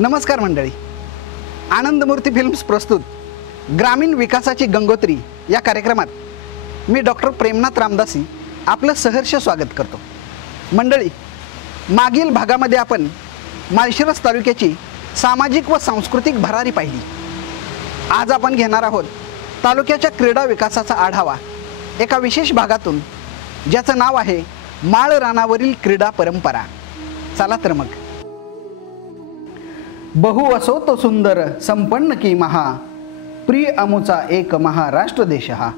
नमस्कार मंडळी, आनंदमूर्ती फिल्म्स प्रस्तुत ग्रामीण विकासाची गंगोत्री या कार्यक्रमात मी डॉक्टर प्रेमनाथ रामदासी आपलं सहर्ष स्वागत करतो। मंडळी, मागील भागामध्ये आपण माळशिरस तालुक्याची सामाजिक व सांस्कृतिक भरारी पाहिली। आज आपण घेणार आहोत तालुक्याच्या क्रीडा विकासाचा आढावा एका विशेष भागातून, ज्याचं नाव आहे माळ रानावरील क्रीडा परंपरा। चला तर मग। बहु असो तो सुंदर संपन्न की महा, प्रिय अमुचा एक महाराष्ट्र देश हा।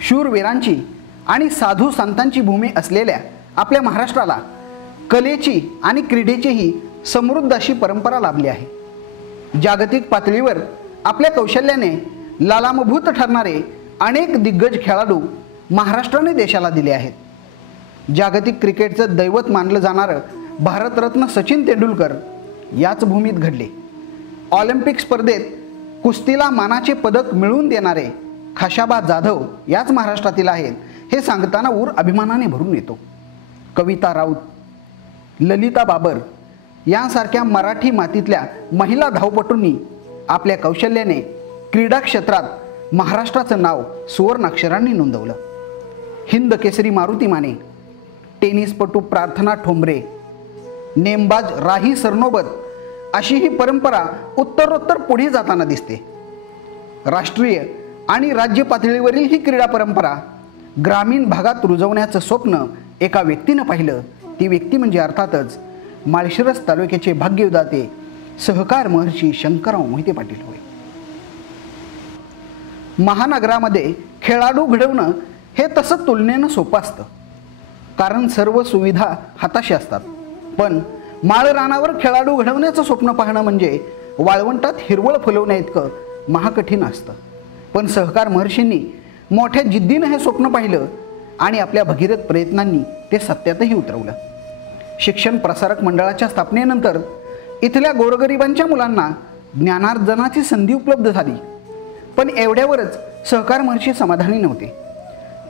शूरवीरांची आणि साधू संतांची भूमी असलेल्या आपल्या महाराष्ट्राला कलेची आणि क्रीडेचीही समृद्ध अशी परंपरा लाभली आहे। जागतिक पातळीवर आपल्या कौशल्याने लालामभूत ठरणारे अनेक दिग्गज खेळाडू महाराष्ट्राने देशाला दिले आहेत। जागतिक क्रिकेटचं दैवत मानलं जाणारं भारतरत्न सचिन तेंडुलकर याच भूमीत घडले। ऑलिम्पिक स्पर्धेत कुस्तीला मानाचे पदक मिळवून देणारे खाशाबा जाधव याच महाराष्ट्रातील आहेत, हे सांगताना ऊर अभिमानाने भरून येतो। कविता राऊत, ललिता बाबर यांसारख्या मराठी मातीतल्या महिला धावपटूंनी आपल्या कौशल्याने क्रीडा क्षेत्रात महाराष्ट्राचं नाव सुवर्णाक्षरांनी नोंदवलं। हिंद केसरी मारुती माने, टेनिसपटू प्रार्थना ठोंबरे, नेमबाज राही सरनोबत अशी ही परंपरा उत्तरोत्तर पुढे जाताना दिसते। राष्ट्रीय आणि राज्य पातळीवरील ही क्रीडा परंपरा ग्रामीण भागात रुजवण्याचं स्वप्न एका व्यक्तीनं पाहिलं। ती व्यक्ती म्हणजे अर्थातच माळशिरस तालुक्याचे भाग्यविधाते सहकार महर्षी शंकरराव मोहिते पाटील होय। महानगरामध्ये खेळाडू घडवणं हे तसं तुलनेनं सोपं असतं, कारण सर्व सुविधा हाताशी असतात। पण माळ रानावर खेळाडू घडवण्याचं स्वप्न पाहणं म्हणजे वाळवंटात हिरवळ फुलवण्या इतकं महाकठीण असतं। पण सहकार महर्षींनी मोठ्या जिद्दीनं हे स्वप्न पाहिलं आणि आपल्या भगीरथ प्रयत्नांनी ते सत्यातही उतरवलं। शिक्षण प्रसारक मंडळाच्या स्थापनेनंतर इथल्या गोरगरिबांच्या मुलांना ज्ञानार्जनाची संधी उपलब्ध झाली। पण एवढ्यावरच सहकार महर्षी समाधानी नव्हते।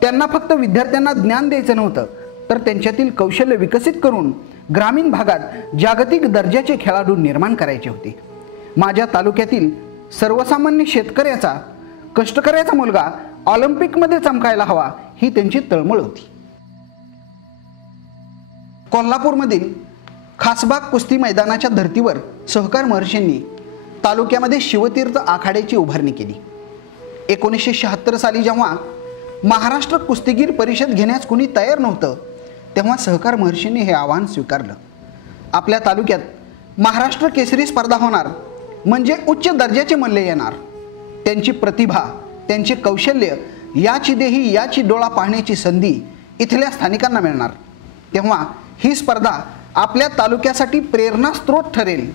त्यांना फक्त विद्यार्थ्यांना ज्ञान द्यायचं नव्हतं, तर त्यांच्यातील कौशल्य विकसित करून ग्रामीण भागात जागतिक दर्जाचे खेळाडू निर्माण करायचे होते। माझ्या तालुक्यातील सर्वसामान्य शेतकऱ्याचा, कष्टकऱ्याचा मुलगा ऑलिम्पिकमध्ये चमकायला हवा, ही त्यांची तळमळ होती। कोल्हापूरमधील खासबाग कुस्ती मैदानाच्या धर्तीवर सहकार महर्षींनी तालुक्यामध्ये शिवतीर्थ आखाड्याची उभारणी केली। 1976 साली जेव्हा महाराष्ट्र कुस्तीगीर परिषद घेण्यास कोणी तयार नव्हतं, तेव्हा सहकार महर्षींनी हे आव्हान स्वीकारलं। आपल्या तालुक्यात महाराष्ट्र केसरी स्पर्धा होणार म्हणजे उच्च दर्जाचे मल्ल येणार। त्यांची प्रतिभा, त्यांचे कौशल्य याची देही याची डोळा पाहण्याची संधी इथल्या स्थानिकांना मिळणार। तेव्हा ही स्पर्धा आपल्या तालुक्यासाठी प्रेरणास्त्रोत ठरेल,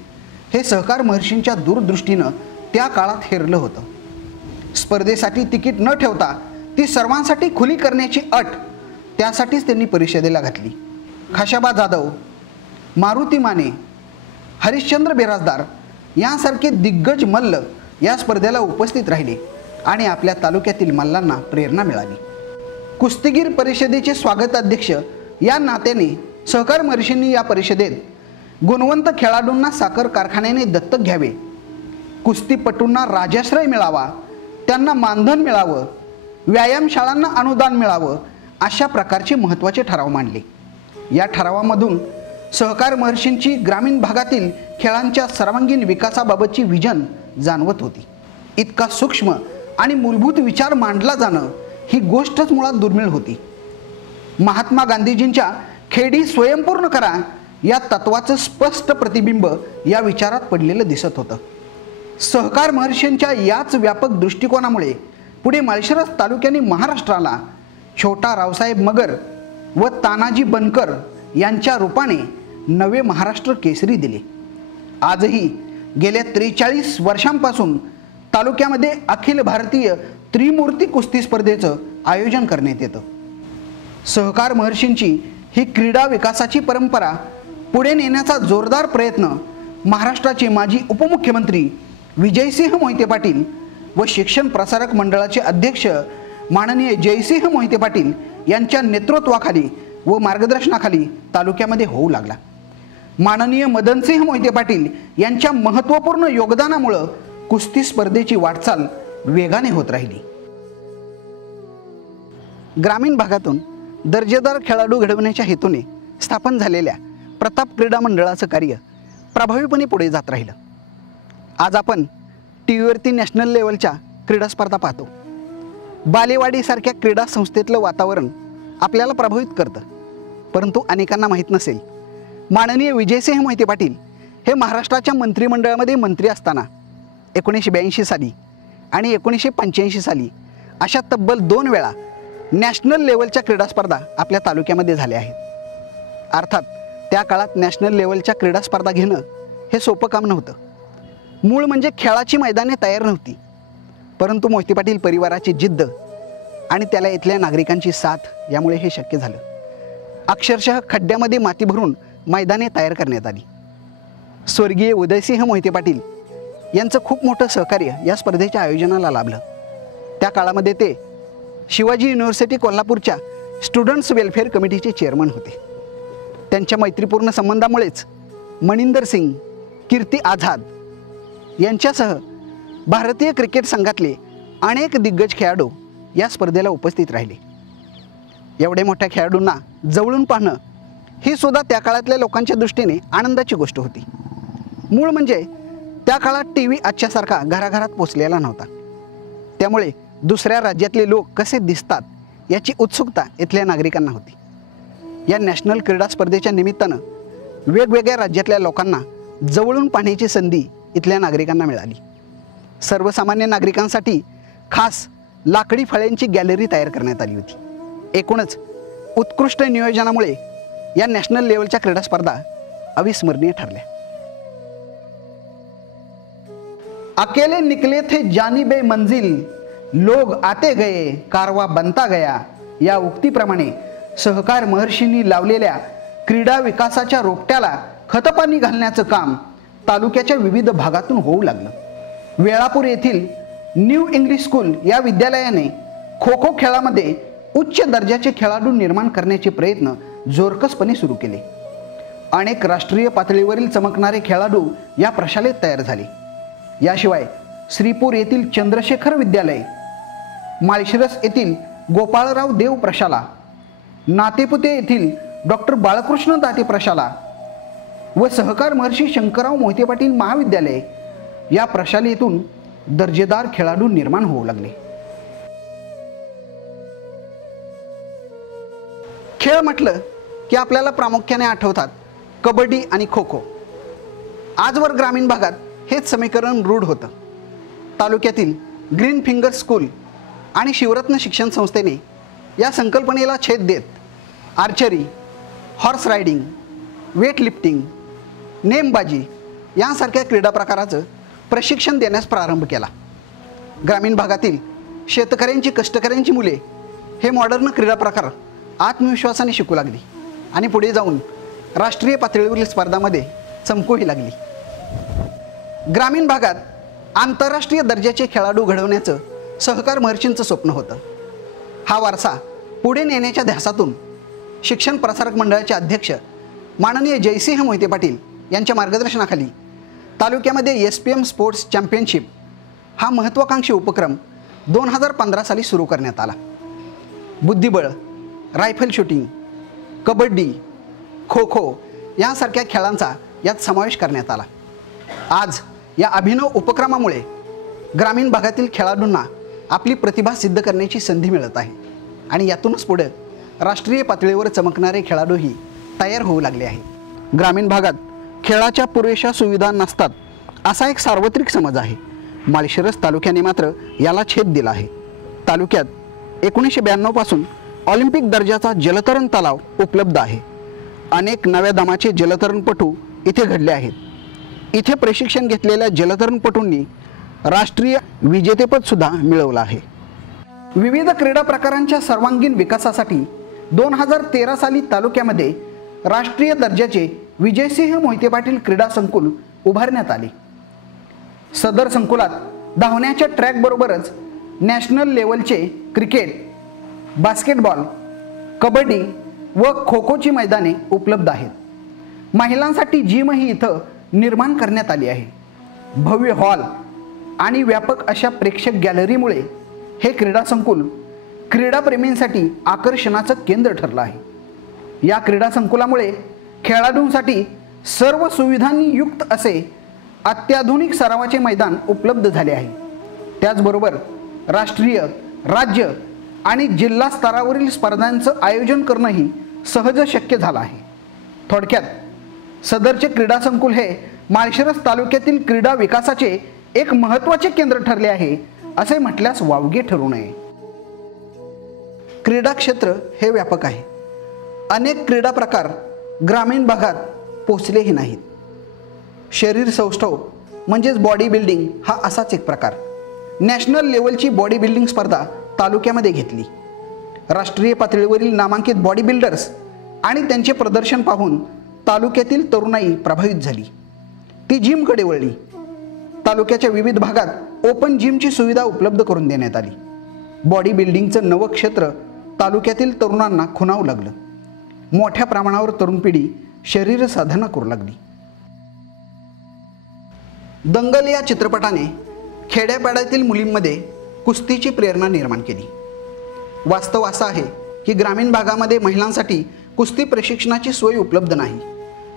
हे सहकार महर्षींच्या दूरदृष्टीनं त्या काळात हेरलं होतं। स्पर्धेसाठी तिकीट न ठेवता ती सर्वांसाठी खुली करण्याची अट त्यासाठीच त्यांनी परिषदेला घातली। खाशाबा जाधव, मारुती माने, हरिश्चंद्र बिराजदार यांसारखे दिग्गज मल्ल या स्पर्धेला उपस्थित राहिले आणि आपल्या तालुक्यातील मल्लांना प्रेरणा मिळाली। कुस्तीगीर परिषदेचे स्वागताध्यक्ष या नात्याने सहकार महर्षींनी या परिषदेत गुणवंत खेळाडूंना साखर कारखान्याने दत्तक घ्यावे, कुस्तीपटूंना राजाश्रय मिळावा, त्यांना मानधन मिळावं, व्यायामशाळांना अनुदान मिळावं, अशा प्रकारचे महत्त्वाचे ठराव मांडले। या ठरावामधून सहकार महर्षींची ग्रामीण भागातील खेळांच्या सर्वांगीण विकासाबाबतची विजन जाणवत होती। इतका सूक्ष्म आणि मूलभूत विचार मांडला जाणं ही गोष्टच मुळात दुर्मिळ होती। महात्मा गांधीजींच्या खेडी स्वयंपूर्ण करा या तत्वाचं स्पष्ट प्रतिबिंब या विचारात पडलेलं दिसत होतं। सहकार महर्षींच्या याच व्यापक दृष्टिकोनामुळे पुढे माळशिरस तालुक्याने महाराष्ट्राला छोटा रावसाहेब मगर व तानाजी बनकर यांच्या रूपाने नवे महाराष्ट्र केसरी दिले। आजही गेल्या 43 वर्षांपासून तालुक्यामध्ये अखिल भारतीय त्रिमूर्ती कुस्ती स्पर्धेचं आयोजन करण्यात येतं। सहकार महर्षींची ही क्रीडा विकासाची परंपरा पुढे नेण्याचा जोरदार प्रयत्न महाराष्ट्राचे माजी उपमुख्यमंत्री विजयसिंह मोहिते पाटील व शिक्षण प्रसारक मंडळाचे अध्यक्ष माननीय जयसिंह मोहिते पाटील यांच्या नेतृत्वाखाली व मार्गदर्शनाखाली तालुक्यामध्ये होऊ लागला। माननीय मदनसिंह मोहिते पाटील यांच्या महत्त्वपूर्ण योगदानामुळे कुस्ती स्पर्धेची वाटचाल वेगाने होत राहिली। ग्रामीण भागातून दर्जेदार खेळाडू घडवण्याच्या हेतूने स्थापन झालेल्या प्रताप क्रीडा मंडळाचं कार्य प्रभावीपणे पुढे जात राहिलं। आज आपण टीव्हीवरती नॅशनल लेवलच्या क्रीडा स्पर्धा पाहतो। बालेवाडीसारख्या क्रीडा संस्थेतलं वातावरण आपल्याला प्रभावित करतं, परंतु अनेकांना माहीत नसेल, माननीय विजयसिंह मोहिते पाटील हे महाराष्ट्राच्या मंत्रिमंडळामध्ये मंत्री असताना 1982 साली आणि 1985 साली अशा तब्बल 2 वेळा नॅशनल लेवलच्या क्रीडा स्पर्धा आपल्या तालुक्यामध्ये झाल्या आहेत। अर्थात त्या काळात नॅशनल लेवलच्या क्रीडा स्पर्धा घेणं हे सोपं काम नव्हतं। मूळ म्हणजे खेळाची मैदाने तयार नव्हती, परंतु मोहिते पाटील परिवाराची जिद्द आणि त्याला इथल्या नागरिकांची साथ यामुळे हे शक्य झालं। अक्षरशः खड्ड्यामध्ये माती भरून मैदाने तयार करण्यात आली। स्वर्गीय उदयसिंह मोहिते पाटील यांचं खूप मोठं सहकार्य या स्पर्धेच्या आयोजनाला लाभलं। त्या काळामध्ये ते शिवाजी युनिव्हर्सिटी कोल्हापूरच्या स्टुडंट्स वेलफेअर कमिटीचे चेअरमन होते। त्यांच्या मैत्रीपूर्ण संबंधामुळेच मनिंदर सिंग, कीर्ती आझाद यांच्यासह भारतीय क्रिकेट संघातले अनेक दिग्गज खेळाडू या स्पर्धेला उपस्थित राहिले। एवढे मोठ्या खेळाडूंना जवळून पाहणं ही सुद्धा त्या काळातल्या लोकांच्या दृष्टीने आनंदाची गोष्ट होती। मूळ म्हणजे त्या काळात टीव्ही आजच्यासारखा घराघरात पोचलेला नव्हता, त्यामुळे दुसऱ्या राज्यातले लोक कसे दिसतात याची उत्सुकता इथल्या नागरिकांना होती। या नॅशनल क्रीडा स्पर्धेच्या निमित्तानं वेगवेगळ्या राज्यातल्या लोकांना जवळून पाहण्याची संधी इथल्या नागरिकांना मिळाली। सर्वसामान्य नागरिकांसाठी खास लाकडी फळ्यांची गॅलरी तयार करण्यात आली होती। एकूणच उत्कृष्ट नियोजनामुळे या नॅशनल लेवलच्या क्रीडा स्पर्धा अविस्मरणीय ठरल्या। अकेले निकले थे जानी बे मंजिल, लोग आते गए कारवा बनता गया या उक्तीप्रमाणे सहकार महर्षींनी लावलेल्या क्रीडा विकासाच्या रोपट्याला खतपाणी घालण्याचं काम तालुक्याच्या विविध भागातून होऊ लागलं। वेळापूर येथील न्यू इंग्लिश स्कूल या विद्यालयाने खो खो खेळामध्ये उच्च दर्जाचे खेळाडू निर्माण करण्याचे प्रयत्न जोरकसपणे सुरू केले। अनेक राष्ट्रीय पातळीवरील चमकणारे खेळाडू या प्रशालेत तयार झाले। याशिवाय श्रीपूर येथील चंद्रशेखर विद्यालय, माळशिरस येथील गोपाळराव देव प्रशाला, नातेपुते येथील डॉक्टर बाळकृष्ण दाते प्रशाला व सहकार महर्षी शंकरराव मोहिते पाटील महाविद्यालय या प्रशालेतून दर्जेदार खेळाडू निर्माण होऊ लागले। खेळ म्हटलं की आपल्याला प्रामुख्याने आठवतात कबड्डी आणि खो खो। आजवर ग्रामीण भागात हेच समीकरण रूढ होतं। तालुक्यातील ग्रीन फिंगर स्कूल आणि शिवरत्न शिक्षण संस्थेने या संकल्पनेला छेद देत archery, horse riding, weight lifting, नेमबाजी यांसारख्या क्रीडा प्रकाराचं प्रशिक्षण देण्यास प्रारंभ केला। ग्रामीण भागातील शेतकऱ्यांची, कष्टकऱ्यांची मुले हे मॉडर्न क्रीडा प्रकार आत्मविश्वासाने शिकू लागली आणि पुढे जाऊन राष्ट्रीय पातळीवरील स्पर्धांमध्ये चमकूही लागली। ग्रामीण भागात आंतरराष्ट्रीय दर्जाचे खेळाडू घडवण्याचं सहकार महर्षींचं स्वप्न होतं। हा वारसा पुढे नेण्याच्या ध्यासातून शिक्षण प्रसारक मंडळाचे अध्यक्ष माननीय जयसिंह मोहिते पाटील यांच्या मार्गदर्शनाखाली तालुक्यामध्ये SPM स्पोर्ट्स चॅम्पियनशिप हा महत्त्वाकांक्षी उपक्रम 2015 साली सुरू करण्यात आला। बुद्धिबळ, रायफल शूटिंग, कबड्डी, खो खो यांसारख्या खेळांचा यात समावेश करण्यात आला। आज या अभिनव उपक्रमामुळे ग्रामीण भागातील खेळाडूंना आपली प्रतिभा सिद्ध करण्याची संधी मिळत आहे आणि यातूनच पुढे राष्ट्रीय पातळीवर चमकणारे खेळाडूही तयार होऊ लागले आहेत। ग्रामीण भागात खेळाच्या पुरेशा सुविधा नसतात असा एक सार्वत्रिक समज आहे। माळशिरस तालुक्याने मात्र याला छेद दिला आहे। तालुक्यात 1992 पासून ऑलिम्पिक दर्जाचा जलतरण तलाव उपलब्ध आहे। अनेक नव्या दमाचे जलतरणपटू इथे घडले आहेत। इथे प्रशिक्षण घेतलेल्या जलतरणपटूंनी राष्ट्रीय विजेतेपद सुद्धा मिळवलं आहे। विविध क्रीडा प्रकारांच्या सर्वांगीण विकासासाठी 2013 साली तालुक्यामध्ये राष्ट्रीय दर्जाचे विजयसिंह मोहिते पाटील क्रीडा संकुल उभारण्यात आले। सदर संकुलात धावण्याच्या ट्रॅकबरोबरच नॅशनल लेवलचे क्रिकेट, बास्केटबॉल, कबड्डी व खो खोची मैदाने उपलब्ध आहेत। महिलांसाठी जिमही इथं निर्माण करण्यात आली आहे. भव्य हॉल आणि व्यापक अशा प्रेक्षक गॅलरीमुळे हे क्रीडा संकुल क्रीडाप्रेमींसाठी आकर्षणाचं केंद्र ठरलं आहे. या क्रीडा संकुलामुळे खेळाडूंसाठी सर्व सुविधांनी युक्त असे अत्याधुनिक सरावाचे मैदान उपलब्ध झाले आहे. त्याचबरोबर राष्ट्रीय, राज्य आणि जिल्हा स्तरावरील स्पर्धांचं आयोजन करणंही सहज शक्य झालं आहे. थोडक्यात सदरचे क्रीडा संकुल हे माळशिरस तालुक्यातील क्रीडा विकासाचे एक महत्त्वाचे केंद्र ठरले आहे असे म्हटल्यास वावगे ठरू नये. क्रीडा क्षेत्र हे व्यापक आहे. अनेक क्रीडा प्रकार ग्रामीण भागात पोचलेही नाहीत. शरीर सौष्ठव म्हणजेच बॉडी बिल्डिंग हा असाच एक प्रकार. नॅशनल लेवलची बॉडी बिल्डिंग स्पर्धा तालुक्यामध्ये घेतली. राष्ट्रीय पातळीवरील नामांकित बॉडी बिल्डर्स आणि त्यांचे प्रदर्शन पाहून तालुक्यातील तरुणाई प्रभावित झाली. ती जिमकडे वळली. तालुक्याच्या विविध भागात ओपन जिमची सुविधा उपलब्ध करून देण्यात आली. बॉडी बिल्डिंगचं नवं क्षेत्र तालुक्यातील तरुणांना खुणावू लागलं. मोठ्या प्रमाणावर तरुण पिढी शरीर साधना करू लागली. दंगल या चित्रपटाने खेड्यापाड्यातील मुलींमध्ये कुस्तीची प्रेरणा निर्माण केली. वास्तव असं आहे की ग्रामीण भागामध्ये महिलांसाठी कुस्ती प्रशिक्षणाची सोय उपलब्ध नाही.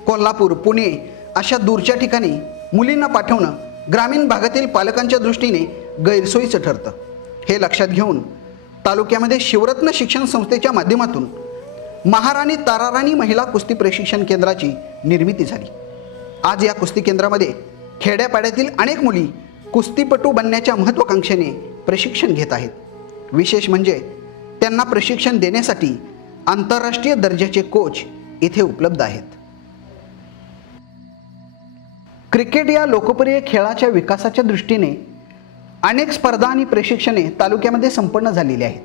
कोल्हापूर, पुणे अशा दूरच्या ठिकाणी मुलींना पाठवणं ग्रामीण भागातील पालकांच्या दृष्टीने गैरसोयीचं ठरतं. हे लक्षात घेऊन तालुक्यामध्ये शिवरत्न शिक्षण संस्थेच्या माध्यमातून महाराणी ताराराणी महिला कुस्ती प्रशिक्षण केंद्राची निर्मिती झाली. आज या कुस्ती केंद्रामध्ये खेड्यापाड्यातील अनेक मुली कुस्तीपटू बनण्याच्या महत्त्वाकांक्षेने प्रशिक्षण घेत आहेत. विशेष म्हणजे त्यांना प्रशिक्षण देण्यासाठी आंतरराष्ट्रीय दर्जाचे कोच इथे उपलब्ध आहेत. क्रिकेट या लोकप्रिय खेळाच्या विकासाच्या दृष्टीने अनेक स्पर्धा आणि प्रशिक्षणे तालुक्यामध्ये संपन्न झालेली आहेत.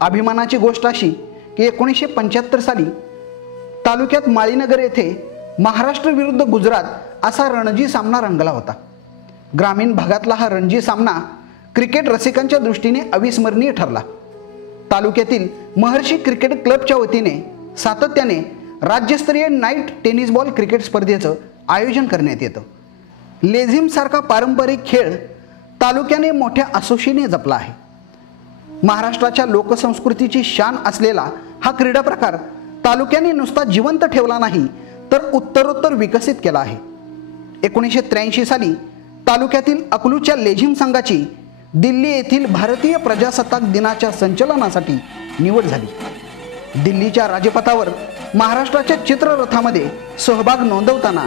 अभिमानाची गोष्ट अशी की 1975 साली तालुक्यात माळीनगर येथे महाराष्ट्र विरुद्ध गुजरात असा रणजी सामना रंगला होता. ग्रामीण भागातला हा रणजी सामना क्रिकेट रसिकांच्या दृष्टीने अविस्मरणीय ठरला. तालुक्यातील महर्षी क्रिकेट क्लबच्या वतीने सातत्याने राज्यस्तरीय नाईट टेनिस बॉल क्रिकेट स्पर्धेचं आयोजन करण्यात येतं. लेझिमसारखा पारंपरिक खेळ तालुक्याने मोठ्या आसोशीने जपला आहे. महाराष्ट्राच्या लोकसंस्कृतीची शान असलेला हा क्रीडा प्रकार तालुक्याने नुसता जिवंत ठेवला नाही तर उत्तरोत्तर विकसित केला आहे. 1983 साली तालुक्यातील अकलूच्या लेझिम संघाची दिल्ली येथील भारतीय प्रजासत्ताक दिनाच्या संचलनासाठी निवड झाली. दिल्लीच्या राजपथावर महाराष्ट्राच्या चित्ररथामध्ये सहभाग नोंदवताना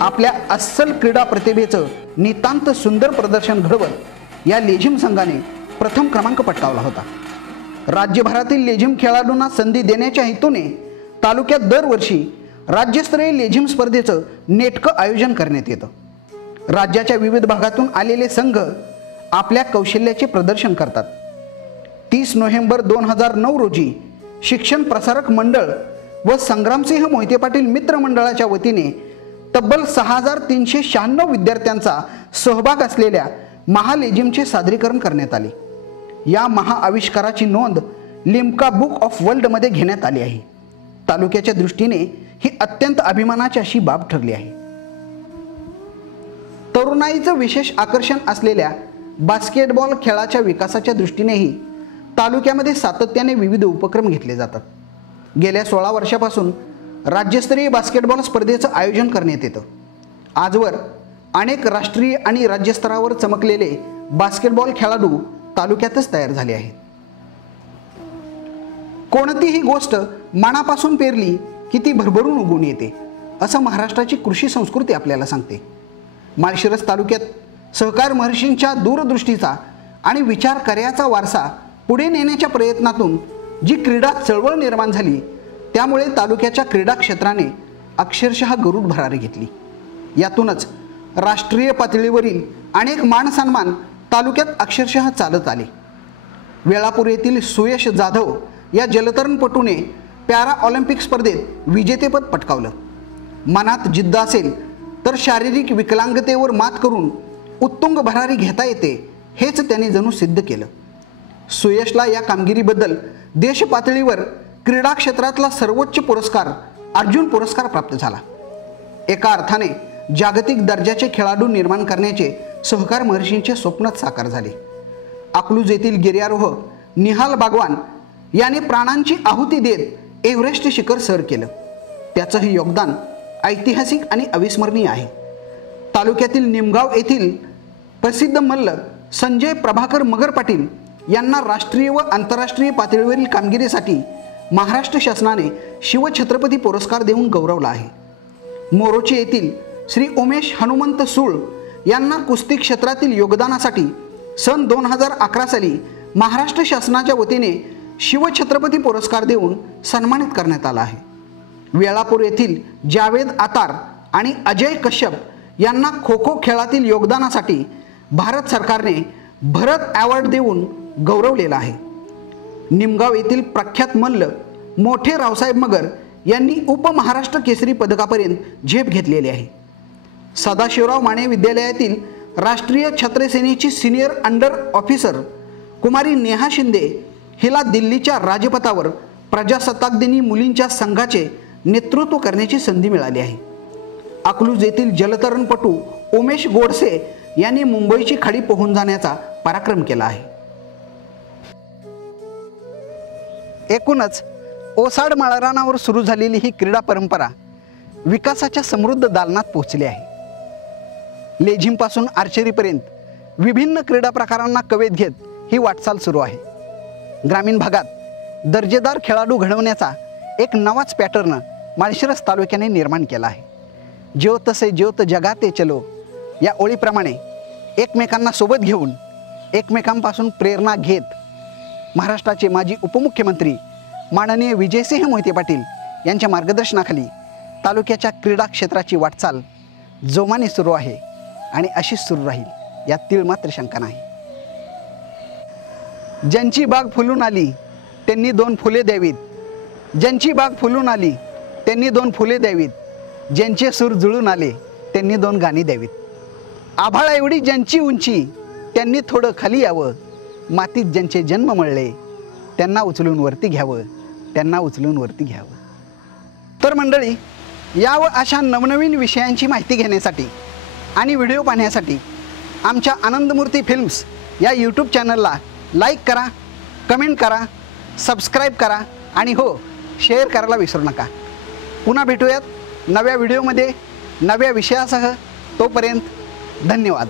आपल्या अस्सल क्रीडा प्रतिभेचं नितांत सुंदर प्रदर्शन घडवत या लेझिम संघाने प्रथम क्रमांक पटकावला होता. राज्यभरातील लेझिम खेळाडूंना संधी देण्याच्या हेतूने तालुक्यात दरवर्षी राज्यस्तरीय लेझिम स्पर्धेचं नेटकं आयोजन करण्यात येतं. राज्याच्या विविध भागातून आलेले संघ आपल्या कौशल्याचे प्रदर्शन करतात. 30 नोव्हेंबर 2009 रोजी शिक्षण प्रसारक मंडळ व संग्रामसिंह मोहिते पाटील मित्र मंडळाच्या वतीने तब्बल 6396 विद्यार्थ्यांचा सहभाग असलेल्या महालेझिमचे सादरीकरण करण्यात आले. या महाआविष्काराची नोंद लिम्का बुक ऑफ वर्ल्डमध्ये घेण्यात आली आहे. तालुक्याच्या दृष्टीने ही अत्यंत अभिमानाची अशी बाब ठरली आहे. तरुणाईचं विशेष आकर्षण असलेल्या बास्केटबॉल खेळाच्या विकासाच्या दृष्टीनेही तालुक्यामध्ये सातत्याने विविध उपक्रम घेतले जातात. गेल्या 16 वर्षापासून राज्यस्तरीय बास्केटबॉल स्पर्धेचं आयोजन करण्यात येतं. आजवर अनेक राष्ट्रीय आणि राज्यस्तरावर चमकलेले बास्केटबॉल खेळाडू तालुक्यातच तयार झाले आहेत. कोणतीही गोष्ट मनापासून पेरली की ती भरभरून उगवून येते असं महाराष्ट्राची कृषी संस्कृती आपल्याला सांगते. माळशिरस तालुक्यात सहकार महर्षींच्या दूरदृष्टीचा आणि विचार कार्याचा वारसा पुढे नेण्याच्या प्रयत्नातून जी क्रीडा चळवळ निर्माण झाली त्यामुळे तालुक्याच्या क्रीडा क्षेत्राने अक्षरशः गरुड भरारी घेतली. यातूनच राष्ट्रीय पातळीवरील अनेक मानसन्मान तालुक्यात अक्षरशः चालत आले. वेळापूर येथील सुयश जाधव या जलतरणपटूने पॅरा ऑलिम्पिक स्पर्धेत विजेतेपद पटकावलं. मनात जिद्द असेल तर शारीरिक विकलांगतेवर मात करून उत्तुंग भरारी घेता येते हेच त्याने जणू सिद्ध केलं. सुयशला या कामगिरीबद्दल देश पातळीवर क्रीडा क्षेत्रातला सर्वोच्च पुरस्कार अर्जुन पुरस्कार प्राप्त झाला. एका अर्थाने जागतिक दर्जाचे खेळाडू निर्माण करण्याचे सहकार महर्षींचे स्वप्नच साकार झाले। अकलूज येथील गिर्यारोहक निहाल बागवान याने प्राणांची आहुती देत एव्हरेस्ट शिखर सर केलं। त्याचं हे योगदान ऐतिहासिक आणि अविस्मरणीय आहे। तालुक्यातील निमगाव येथील प्रसिद्ध मल्ल संजय प्रभाकर मगर पाटील यांना राष्ट्रीय व आंतरराष्ट्रीय पातळीवरील कामगिरीसाठी महाराष्ट्र शासनाने शिवछत्रपती पुरस्कार देऊन गौरवला आहे। मोरोची येथील श्री उमेश हनुमंत सूळ यांना कुस्ती क्षेत्रातील योगदानासाठी सन 2011 साली महाराष्ट्र शासनाच्या वतीने शिवछत्रपती पुरस्कार देऊन सन्मानित करण्यात आला आहे। वेळापूर येथील जावेद आतार आणि अजय कश्यप यांना खो खो खेळातील योगदानासाठी भारत सरकारने भरत अवॉर्ड देऊन गौरवलेला आहे। निमगाव येथील प्रख्यात मल्ल मोठे रावसाहेब मगर यांनी उपमहाराष्ट्र केसरी पदकापर्यंत झेप घेतलेली आहे। सदाशिवराव माने विद्यालयातील राष्ट्रीय छत्रसेनेची सिनियर अंडर ऑफिसर कुमारी नेहा शिंदे हिला दिल्लीच्या राजपथावर प्रजासत्ताक दिनी मुलींच्या संघाचे नेतृत्व करण्याची संधी मिळाली आहे। अकलूज येथील जलतरणपटू उमेश गोडसे यांनी मुंबईची खाडी पोहून जाण्याचा पराक्रम केला आहे। एकूणच ओसाड माळरानावर सुरू झालेली ही क्रीडा परंपरा विकासाच्या समृद्ध दालनात पोहोचली आहे। लेझिमपासून आर्चरीपर्यंत विभिन्न क्रीडा प्रकारांना कवेत घेत ही वाटचाल सुरू आहे। ग्रामीण भागात दर्जेदार खेळाडू घडवण्याचा एक नवाच पॅटर्न माळशिरस तालुक्याने निर्माण केला आहे। ज्यो तसे ज्योत जगाते चलो या ओळीप्रमाणे एकमेकांना सोबत घेऊन एकमेकांपासून प्रेरणा घेत महाराष्ट्राचे माजी उपमुख्यमंत्री माननीय विजयसिंह मोहिते पाटील यांच्या मार्गदर्शनाखाली तालुक्याच्या क्रीडा क्षेत्राची वाटचाल जोमाने सुरू आहे आणि अशीच सुरू राहील यात तीळ मात्र शंका नाही। ज्यांची बाग फुलून आली त्यांनी 2 फुले द्यावीत, ज्यांची बाग फुलून आली त्यांनी 2 फुले द्यावीत, ज्यांचे सूर जुळून आले त्यांनी 2 गाणी द्यावीत। आभाळा एवढी ज्यांची उंची त्यांनी थोडं खाली यावं, मातीत ज्यांचे जन्म मळले त्यांना उचलून वरती घ्यावं, त्यांना उचलून वरती घ्यावं। तर मंडळी, या व अशा नवनवीन विषयांची माहिती घेण्यासाठी आणि व्हिडिओ पाहण्यासाठी आमच्या आनंदमूर्ती फिल्म्स या यूट्यूब चॅनलला लाईक करा, कमेंट करा, सबस्क्राईब करा आणि हो, शेअर करायला विसरू नका। पुन्हा भेटूयात नव्या व्हिडिओमध्ये नव्या विषयासह। तोपर्यंत धन्यवाद।